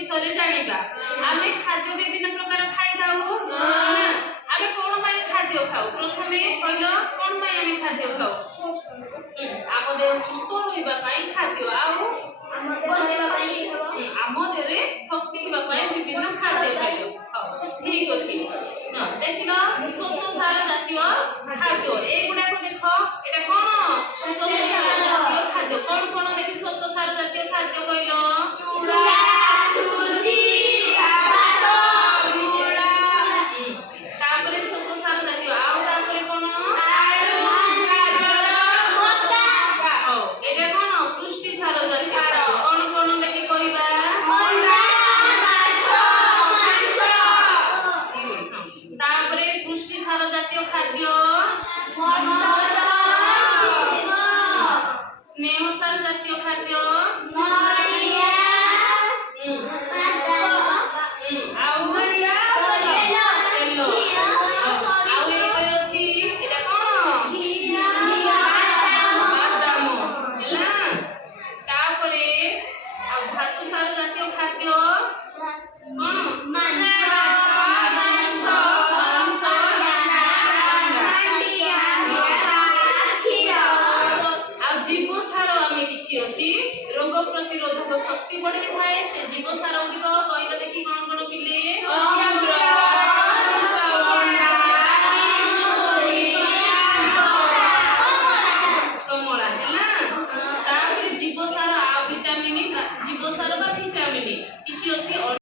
विषय जानिबा आमे खाद्य विभिन्न प्रकार खाइ दाऊ आमे कोन माय खाद्य खाऊ प्रथमे कहलो कोन माय आमे खाद्य खाऊ आम देह सुस्थ रहिबा पाई खाद्य